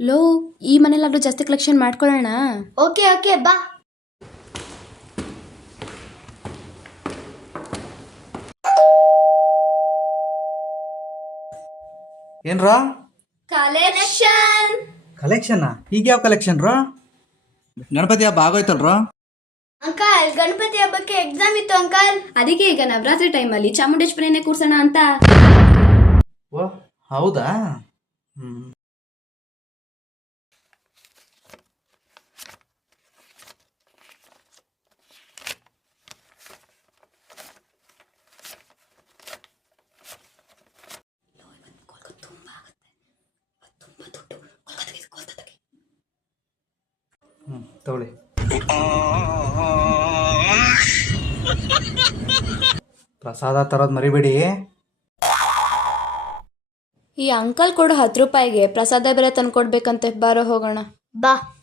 Low, ಈ ಮನೇಲಾದ್ರೂ ಜಾಸ್ತಿ collection ಮಾಡ್ಕೊಳ್ಳೋಣ. ಓಕೆ ಓಕೆ ಬಾ. ಏನ್ರಾ ಕಲೆಕ್ಷನ್. ಕಲೆಕ್ಷನ್? ಈಗ ಯಾವ ಕಲೆಕ್ಷನ್ ರಾ? ಗಣಪತಿ ಹಬ್ಬ ಆಗೋಯ್ತಲ್ರ? ಅಂಕಲ್, ಗಣಪತಿ ಹಬ್ಬಕ್ಕೆ ಎಕ್ಸಾಮ್ ಇತ್ತು ಅಂಕಲ್. ಅದಕ್ಕೆ ಈಗ ನವರಾತ್ರಿ ಟೈಮಲ್ಲಿ ಚಾಮುಂಡೇಶ್ವರಿನೇ ಕೂರ್ಸೋಣ ಅಂತ. ಓ ಹೌದಾ. ಹ್ಮ್. ತಗೊಳ್ಳಿ. ಪ್ರಸಾದ ತರೋದ್ ಮರಿಬೇಡಿ. ಈ ಅಂಕಲ್ ಕೊಡೋ 10 ರೂಪಾಯಿಗೆ ಪ್ರಸಾದ ಬೇರೆ ತಂದ್ಕೊಡ್ಬೇಕಂತೆ. ಬಾರೋ ಹೋಗೋಣ. ಬಾ.